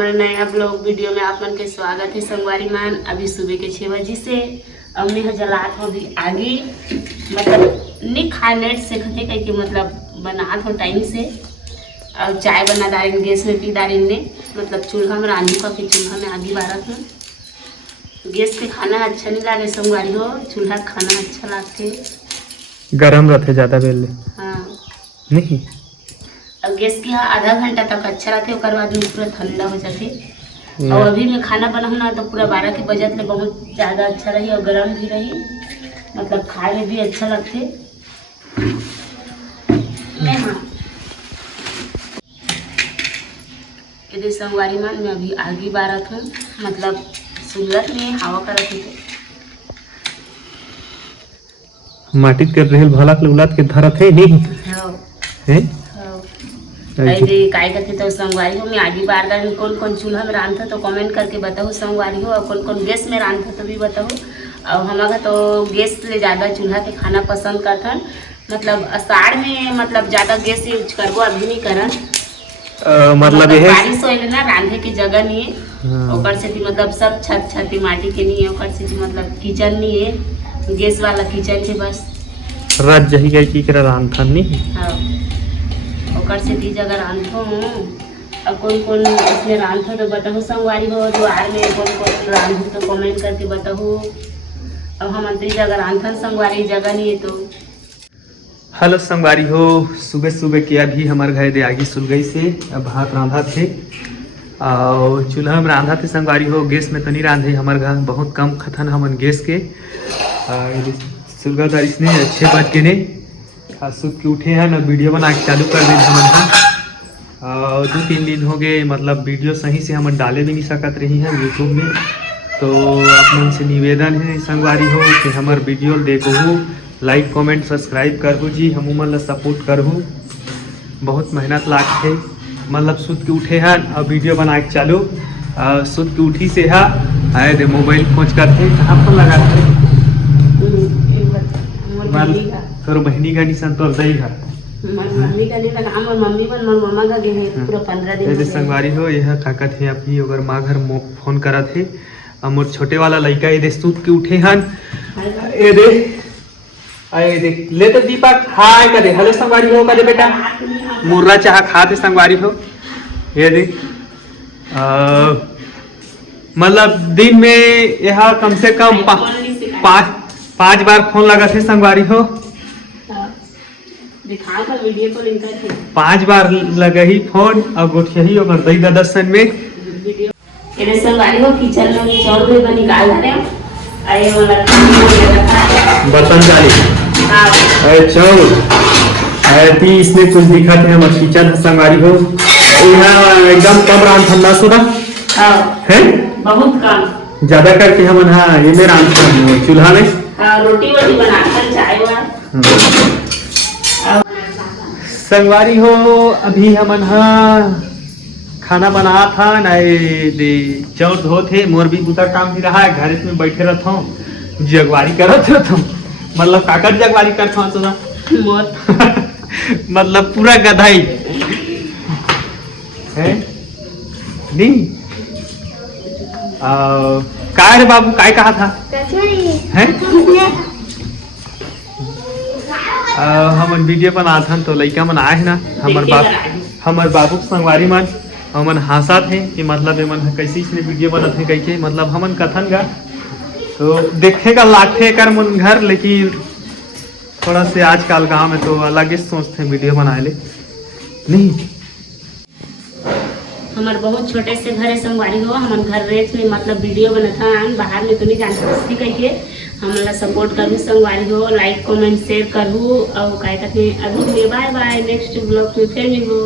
हमारे नया blog video में आप मन के स्वागत है। संगवारी मान अभी सुबह के 6 बजे से हमने हजलात हो भी आगे मतलब नहीं खा लेट से खते कह के मतलब बना थो टाइम से और चाय बना दारिन गैस में पी दारिन ने मतलब चूल्हा में रांधी का फिर चूल्हा में आगे बारा था। गैस पे खाना अच्छा नहीं लगे संगवारी हो, चूल्हा खाना अच्छा लगते गरम रहते ज़्यादा बेल हाँ नहीं और गैस के यहाँ आधा घंटा तक अच्छा रहते और बाद में पूरा ठंडा हो जाते। और अभी मैं खाना बनाऊँ ना तो पूरा 12 के बजट में बहुत ज़्यादा अच्छा रही और गर्म भी रही मतलब खाए में भी अच्छा लगते। मैं हाँ यदि संगवारी मान में अभी आगे बारह था मतलब सूरत में हवा का रखी थे माटी के रेल भला के उलाद के धरत है नहीं है काय करते तो संगवारी हो मैं आगे बार में कौन कौन चूल्हा में रांधता तो कमेंट करके बताओ संगवारी हो और कौन कौन गैस में रांधता तो भी बताओ। और हमारा तो गैस से ज़्यादा चूल्हा के खाना पसंद करता मतलब अषाढ़ में मतलब ज़्यादा गैस यूज करबो अभी नहीं करन मतलब ये बारिश होले ना रांधे की जगह नहीं है ओकर से भी मतलब सब छत छत माटी के नहीं है ओकर से भी मतलब किचन नहीं है गैस वाला किचन है बस रात जही गई की कर रांधन नहीं हाँ ओकर से दी जगह रांधो और कौन कौन इसमें रांधो तो बताओ संगवारी हो द्वार में कौन कौन रांधो तो कमेंट करके बताओ। अब हम अंतरी जगह रांधन संगवारी जगह नहीं है तो हेलो संगवारी हो सुबह सुबह किया भी हमारे घर दे आगे सुलगई से अब भात रांधा थे और चूल्हा में रांधा थे संगवारी हो गैस में तो नहीं रांधे हमारे घर बहुत कम खतन हमन गैस के सुलगा इसने 6 बज के ने सुबह के उठे हैं ना वीडियो बना के चालू कर दी हम और 2-3 दिन हो गए मतलब वीडियो सही से हम डाले भी नहीं सकत रही हैं यूट्यूब में तो आप मन से निवेदन है संगवारी हो कि हमार वीडियो देखो लाइक कमेंट सब्सक्राइब करहु जी हम मन सपोर्ट करहु बहुत मेहनत लागते मतलब सुध के उठे हैं और वीडियो बना के चालू सुध के उठी से है आए दे मोबाइल खोज करते कहाँ पर लगाते तोर बहनी का निशान तोर दई घर मम्मी का नहीं लगा हमर मम्मी मन मम्मा का गे है पूरा 15 दिन ऐसे संगवारी हो यह काकत है अभी अगर माँ घर फोन करा थे मोर छोटे वाला लड़का ये दे सूत के उठे हन ये दे आए देख ले तो दीपक हाय करे हेलो संगवारी हो करे बेटा मुर्रा चाह खाते संगवारी हो ये दे मतलब दिन में यह कम से कम 5 बार फोन लगा थे संगवारी हो 5 बार लगा ही फोन और गोठिया और दई दर्शन में संगवारी हो किचन में चौड़ भी बनी निकाल रहे आए वाला बर्तन डाली चौड़ इसमें कुछ दिखा थे हमारे किचन संगवारी हो एकदम कम रान ठंडा सुधा है बहुत कम ज्यादा करके हम ये में रान चूल्हा में रोटी वोटी बनाकर चाय संगवारी हो अभी हम खाना बना था ना दे चौर धो थे मोर भी दूसरा काम भी रहा है घर में बैठे रहता हूँ जगवारी करत रहता हूँ मतलब काकर जगवारी करता हूँ तो मतलब पूरा गधाई है नहीं काय रे बाबू काय कहा था है हम वीडियो बना था तो लड़का मन आए ना हमार बाबू संगवारी मन हमन हंसा थे कि मतलब मन कैसे इसने वीडियो बना थे कैसे मतलब हमन कथन गा तो देखे का लागते कर मन घर लेकिन थोड़ा से आजकल गांव में तो अलग ही सोचते वीडियो बनाए ले नहीं हमारे बहुत छोटे से घर है संगवारी हो हमारे घर रेत में मतलब वीडियो बना था बाहर में तो नहीं जानती कहिए हमारा सपोर्ट करूँ संगवारी हो लाइक कमेंट शेयर करूँ और क्या कहते हैं अभी बाय बाय नेक्स्ट ब्लॉग में फिर मिलूँ।